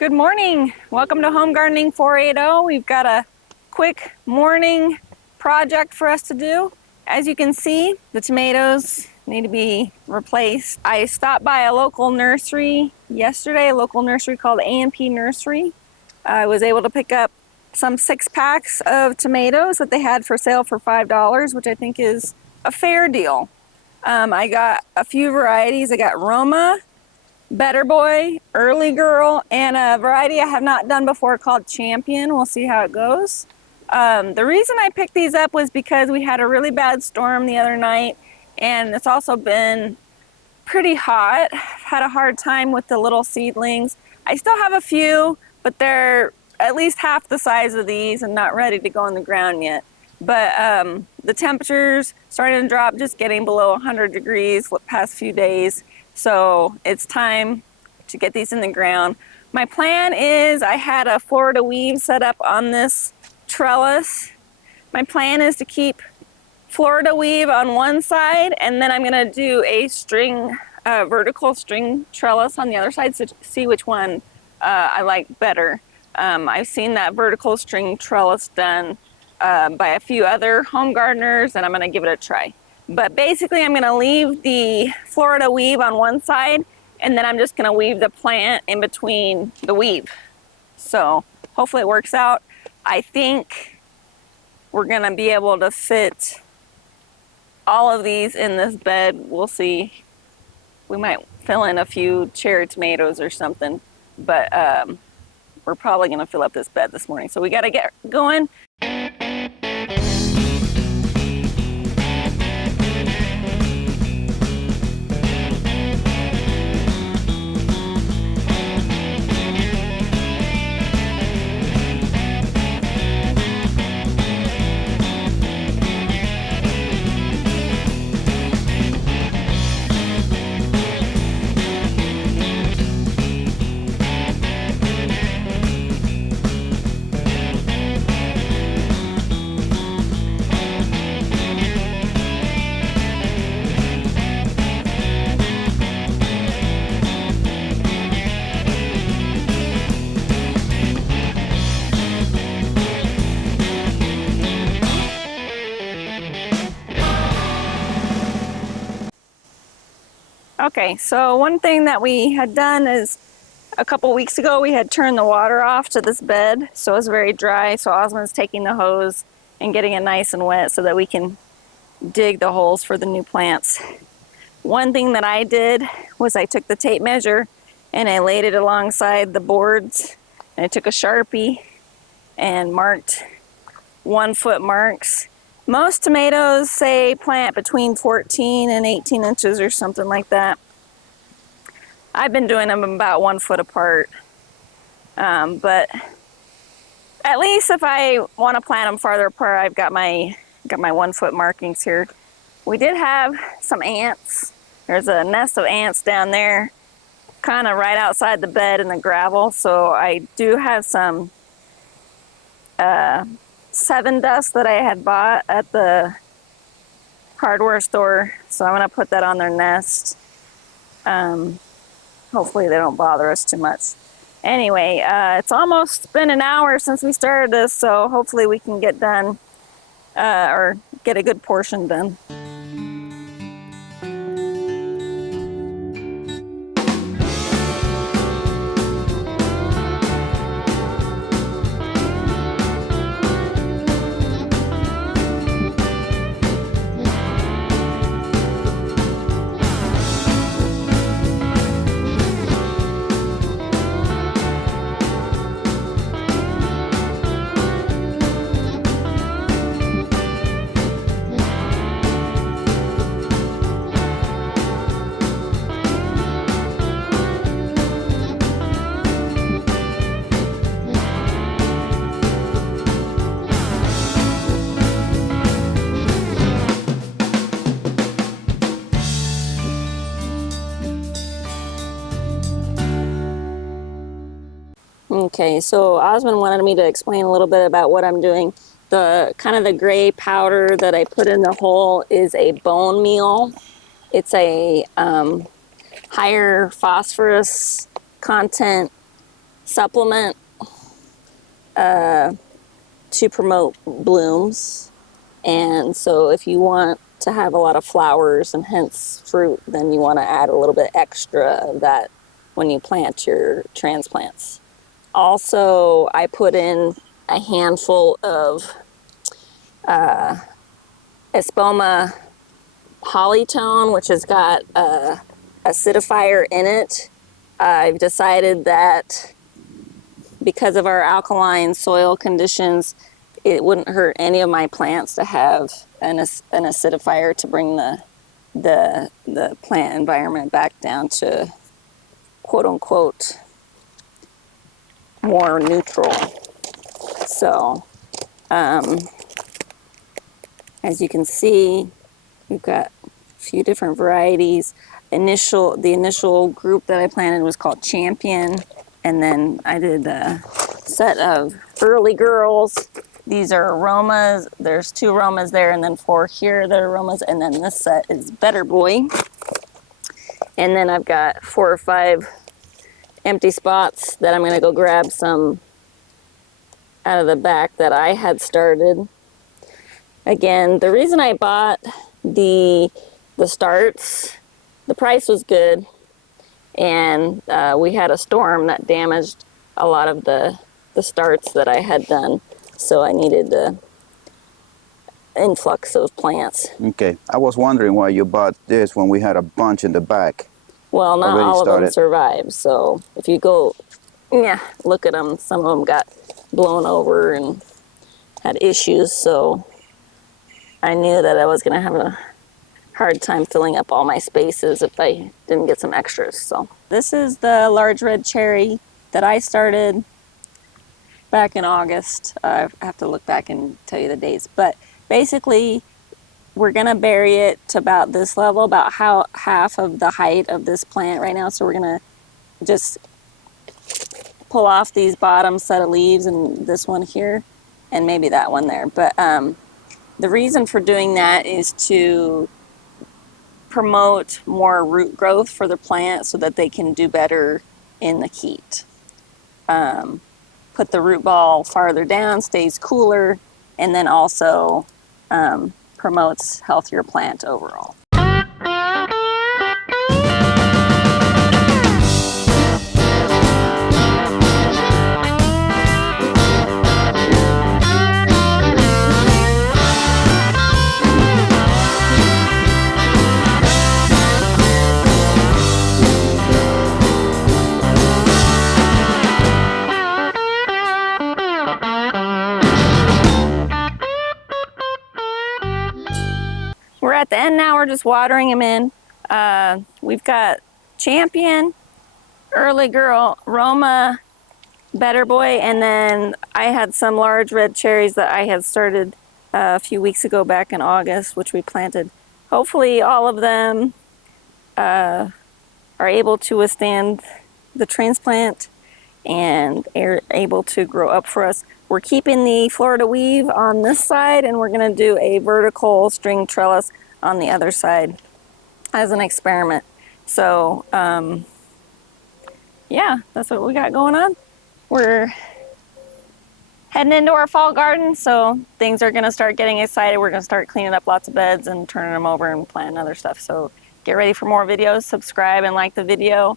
Good morning. Welcome to Home Gardening 480. We've got a quick morning project for us to do. As you can see, the tomatoes need to be replaced. I stopped by a local nursery yesterday, a local nursery called A&P Nursery. I was able to pick up some 6-packs of tomatoes that they had for sale for $5, which I think is a fair deal. I got a few varieties. I got Roma, Better Boy, Early Girl, and a variety I have not done before called Champion. We'll see how it goes. The reason I picked these up was because we had a really bad storm the other night, and it's also been pretty hot. I've had a hard time with the little seedlings. I still have a few, but they're at least half the size of these and not ready to go in the ground yet. But the temperatures starting to drop, just getting below 100 degrees the past few days. So it's time to get these in the ground. My plan is I had a Florida weave set up on this trellis. My plan is to keep Florida weave on one side, and then I'm going to do a string, vertical string trellis on the other side to see which one I like better. I've seen that vertical string trellis done by a few other home gardeners, and I'm going to give it a try. But basically, I'm going to leave the Florida weave on one side, and then I'm just going to weave the plant in between the weave. So hopefully it works out. I think we're going to be able to fit all of these in this bed. We'll see. We might fill in a few cherry tomatoes or something, but we're probably going to fill up this bed this morning. So we got to get going. Okay, so one thing that we had done is a couple weeks ago we had turned the water off to this bed, so it was very dry. So Osmond's taking the hose and getting it nice and wet so that we can dig the holes for the new plants. One thing that I did was I took the tape measure and I laid it alongside the boards, and I took a Sharpie and marked 1-foot marks. Most tomatoes say plant between 14 and 18 inches or something like that. I've been doing them about 1 foot apart. But at least if I want to plant them farther apart, I've got my 1 foot markings here. We did have some ants. There's a nest of ants down there, kind of right outside the bed in the gravel. So I do have some 7 dust that I had bought at the hardware store, so I'm going to put that on their nest. Hopefully they don't bother us too much. Anyway, it's almost been an hour since we started this, so hopefully we can get done or get a good portion done. Okay, so Osmond wanted me to explain a little bit about what I'm doing. The kind of the gray powder that I put in the hole is a bone meal. It's a higher phosphorus content supplement to promote blooms. And so if you want to have a lot of flowers and hence fruit, then you want to add a little bit extra of that when you plant your transplants. Also, I put in a handful of Espoma Polytone, which has got a acidifier in it. I've decided that because of our alkaline soil conditions, it wouldn't hurt any of my plants to have an acidifier to bring the plant environment back down to quote unquote more neutral. So as you can see, we've got a few different varieties. The initial group that I planted was called Champion, and then I did a set of early girls. These are aromas. There's 2 aromas there, and then 4 here that are aromas, and then this set is Better Boy. And then I've got 4 or 5 empty spots that I'm gonna go grab some out of the back that I had started. Again, the reason I bought the starts, the price was good, and we had a storm that damaged a lot of the starts that I had done, so I needed the influx of plants. Okay, I was wondering why you bought this when we had a bunch in the back. Well, not all of them survived, so if you go, look at them, some of them got blown over and had issues, so I knew that I was going to have a hard time filling up all my spaces if I didn't get some extras. So this is the large red cherry that I started back in August. I have to look back and tell you the dates, but basically we're going to bury it to about this level, about half of the height of this plant right now. So we're going to just pull off these bottom set of leaves and this one here and maybe that one there. But the reason for doing that is to promote more root growth for the plant so that they can do better in the heat. Put the root ball farther down, stays cooler, and then also promotes healthier plant overall. We're at the end now, we're just watering them in. We've got Champion, Early Girl, Roma, Better Boy, and then I had some large red cherries that I had started a few weeks ago back in August, which we planted. Hopefully all of them are able to withstand the transplant and are able to grow up for us. We're keeping the Florida weave on this side, and we're going to do a vertical string trellis on the other side as an experiment. So yeah, that's what we got going on. We're heading into our fall garden, so things are going to start getting excited. We're going to start cleaning up lots of beds and turning them over and planting other stuff. So get ready for more videos, subscribe and like the video.